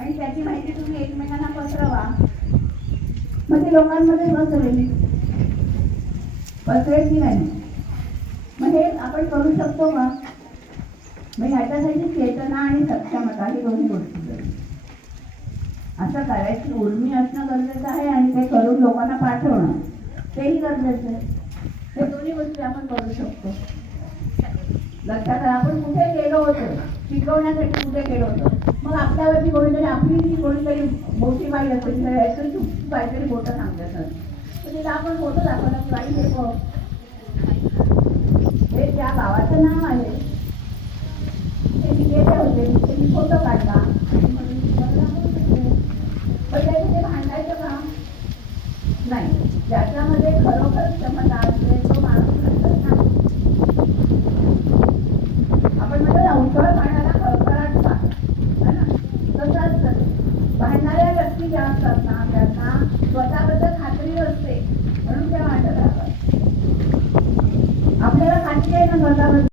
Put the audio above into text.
आणि त्याची माहिती तुम्ही एकमेकांना पसरवा. मग ते लोकांमध्ये पसरेल पसरेल की नाही? मग हे आपण करू शकतो का? मग ह्याच्यासाठी चेतना आणि सक्षमता ही दोन्ही गोष्टी असं करायची उर्मी असणं गरजेचं आहे आणि ते करून लोकांना पाठवणं तेही गरजेचं आहे. हे दोन्ही गोष्टी आपण करू शकतो. लक्षात आपण कुठे गेलो होतो? शिकवण्यासाठी कुठे गेलो होतो मग आपल्यावरती कोणीतरी आपली जी कोणीतरी मोठी बाई असेल तर यायचं तू काहीतरी मोठं सांगते सर तिला आपण मोठं दाखवला बाई हे हे त्या गावाचं नाव आहे. ते मी गेले होते. तिथे मी फोटो काढला. म्हणून पण ते भांडायचं का नाही. ज्याच्यामध्ये खरोखर क्षमता असते तो माणूस नंतर नाही आपण म्हणतो ना उथळ पाण्याला खळखळाट का है ना तसं असतं भांडणाऱ्या व्यक्ती ज्या असतात ना त्यांना स्वतःबद्दल खात्री असते. म्हणून त्या वाटत राहतात आपल्याला खात्री आहे ना स्वतःबद्दल?